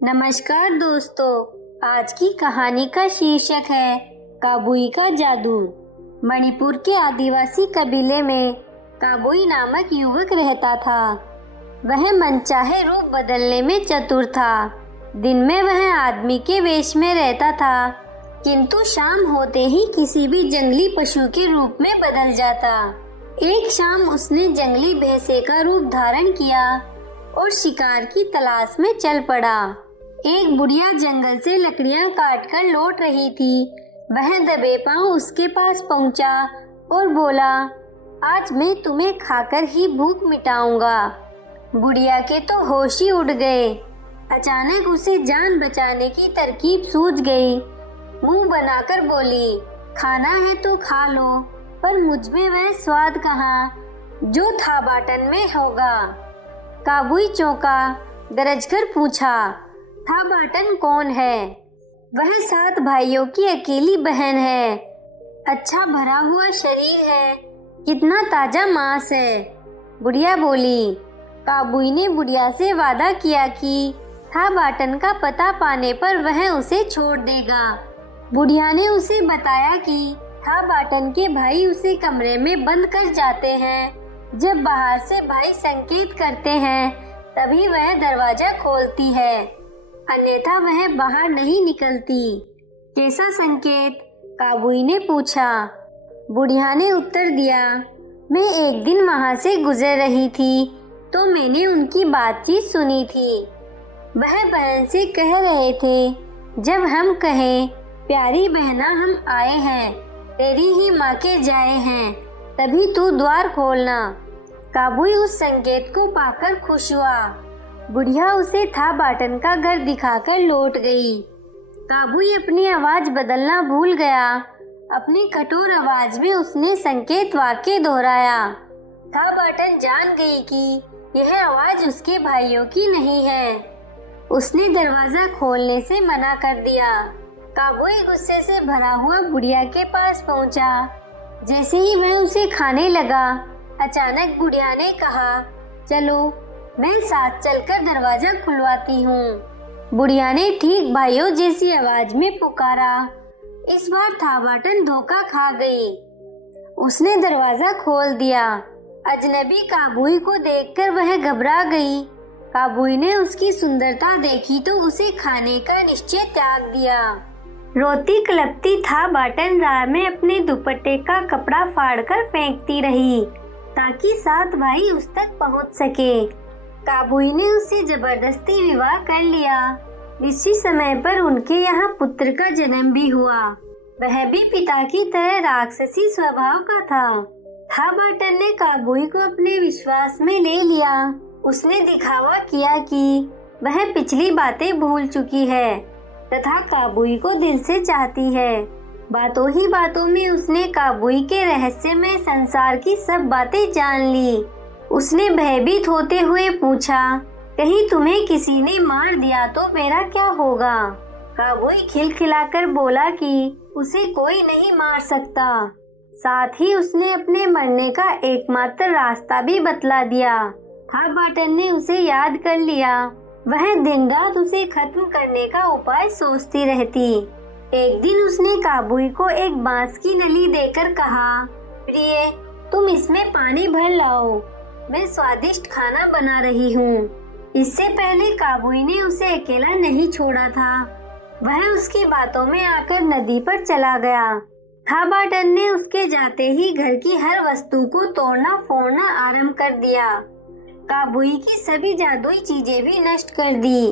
नमस्कार दोस्तों, आज की कहानी का शीर्षक है काबुई का जादू। मणिपुर के आदिवासी कबीले में काबुई नामक युवक रहता था। वह मनचाहे रूप बदलने में चतुर था। दिन में वह आदमी के वेश में रहता था, किंतु शाम होते ही किसी भी जंगली पशु के रूप में बदल जाता। एक शाम उसने जंगली भैंसे का रूप धारण किया और शिकार की तलाश में चल पड़ा। एक बुढ़िया जंगल से लकड़ियां काटकर लौट रही थी। वह दबे पांव उसके पास पहुंचा और बोला, आज मैं तुम्हें खाकर ही भूख मिटाऊंगा। बुढ़िया के तो होश ही उड़ गए। अचानक उसे जान बचाने की तरकीब सूझ गई। मुंह बनाकर बोली, खाना है तो खा लो, पर मुझ में वह स्वाद कहाँ जो था बाटन में होगा। काबुई चौंका, गरजकर पूछा, था बाटन कौन है? वह 7 भाइयों की अकेली बहन है। अच्छा भरा हुआ शरीर है, कितना ताजा मांस है। बुढ़िया बोली। काबुई ने बुढ़िया से वादा किया कि था बाटन का पता पाने पर वह उसे छोड़ देगा। बुढ़िया ने उसे बताया कि था बाटन के भाई उसे कमरे में बंद कर जाते हैं। जब बाहर से भाई संकेत करते हैं तभी वह दरवाजा खोलती है, अन्यथा वह बाहर नहीं निकलती। कैसा संकेत? काबुई ने पूछा। बुढ़िया ने उत्तर दिया, मैं एक दिन वहां से गुजर रही थी तो मैंने उनकी बातचीत सुनी थी। वह बहन से कह रहे थे, जब हम कहें प्यारी बहना हम आए हैं, तेरी ही माँ के जाए हैं, तभी तू द्वार खोलना। काबुई उस संकेत को पाकर खुश हुआ। बुढ़िया उसे था बाटन का घर दिखाकर लौट गई। काबुई अपनी आवाज बदलना भूल गया। अपनी कठोर आवाज में उसने संकेत वाक्य दोहराया। था बाटन जान गई कि यह आवाज उसके भाइयों की नहीं है। उसने दरवाजा खोलने से मना कर दिया। काबुई गुस्से से भरा हुआ बुढ़िया के पास पहुंचा। जैसे ही वह उसे खाने लगा, अचानक बुढ़िया ने कहा, चलो मैं साथ चलकर दरवाजा खुलवाती हूँ। बुढ़िया ने ठीक भाइयों जैसी आवाज में पुकारा। इस बार था बाटन धोखा खा गई। उसने दरवाजा खोल दिया। अजनबी काबुई को देखकर वह घबरा गई। काबुई ने उसकी सुंदरता देखी तो उसे खाने का निश्चय त्याग दिया। रोती कलपती था बाटन राह में अपने दुपट्टे का कपड़ा फाड़कर फेंकती रही ताकि 7 भाई उस तक पहुंच सके। काबुई ने उससे जबरदस्ती विवाह कर लिया। इसी समय पर उनके यहाँ पुत्र का जन्म भी हुआ। वह भी पिता की तरह राक्षसी स्वभाव का था बाटन ने काबुई को अपने विश्वास में ले लिया। उसने दिखावा किया कि वह पिछली बातें भूल चुकी है तथा काबुई को दिल से चाहती है। बातों ही बातों में उसने काबुई के रहस्यमय संसार की सब बातें जान ली। उसने भयभीत होते हुए पूछा, कहीं तुम्हें किसी ने मार दिया तो मेरा क्या होगा? काबुई खिलखिलाकर बोला कि उसे कोई नहीं मार सकता। साथ ही उसने अपने मरने का एकमात्र रास्ता भी बतला दिया। था बाटन ने उसे याद कर लिया। वह दिन रात उसे खत्म करने का उपाय सोचती रहती। एक दिन उसने काबुई को एक बांस की नली देकर कहा, प्रिय तुम इसमें पानी भर लाओ, मैं स्वादिष्ट खाना बना रही हूँ। इससे पहले काबुई ने उसे अकेला नहीं छोड़ा था। वह उसकी बातों में आकर नदी पर चला गया। था बाटन ने उसके जाते ही घर की हर वस्तु को तोड़ना फोड़ना आरंभ कर दिया। काबुई की सभी जादुई चीजें भी नष्ट कर दी।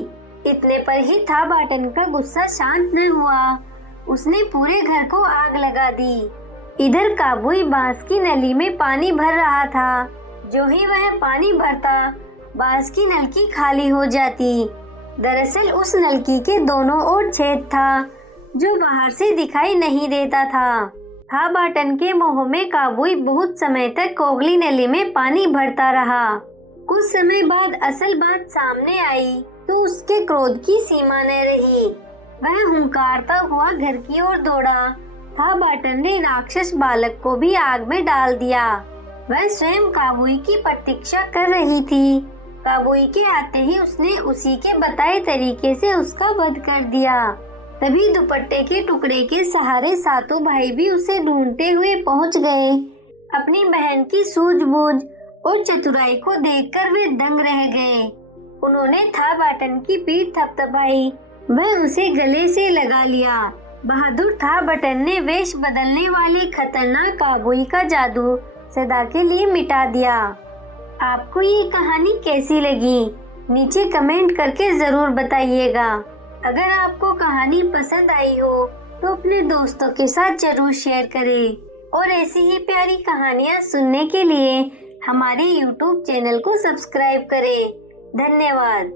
इतने पर ही था बाटन का गुस्सा शांत न हुआ। उसने पूरे घर को आग लगा दी। इधर काबुई बांस की नली में पानी भर रहा था। जो ही वह पानी भरता, बांस की नलकी खाली हो जाती। दरअसल उस नलकी के दोनों ओर छेद था जो बाहर से दिखाई नहीं देता था बाटन के मोह में काबुई बहुत समय तक कोगली नली में पानी भरता रहा। कुछ समय बाद असल बात सामने आई तो उसके क्रोध की सीमा न रही। वह हुंकारता हुआ घर की ओर दौड़ा। था बाटन ने राक्षस बालक को भी आग में डाल दिया। वह स्वयं काबुई की प्रतीक्षा कर रही थी। काबुई के आते ही उसने उसी के बताए तरीके से उसका वध कर दिया। तभी दुपट्टे के टुकड़े के सहारे सातों भाई भी उसे ढूंढते हुए पहुंच गए। अपनी बहन की सूझबूझ और चतुराई को देखकर वे दंग रह गए। उन्होंने थाबाटन की पीठ थपथपाई, वह उसे गले से लगा लिया। बहादुर थाबाटन ने वेश बदलने वाले खतरनाक काबुई का जादू सदा के लिए मिटा दिया। आपको ये कहानी कैसी लगी? नीचे कमेंट करके जरूर बताइएगा। अगर आपको कहानी पसंद आई हो तो अपने दोस्तों के साथ जरूर शेयर करें और ऐसी ही प्यारी कहानियाँ सुनने के लिए हमारे YouTube चैनल को सब्सक्राइब करें। धन्यवाद।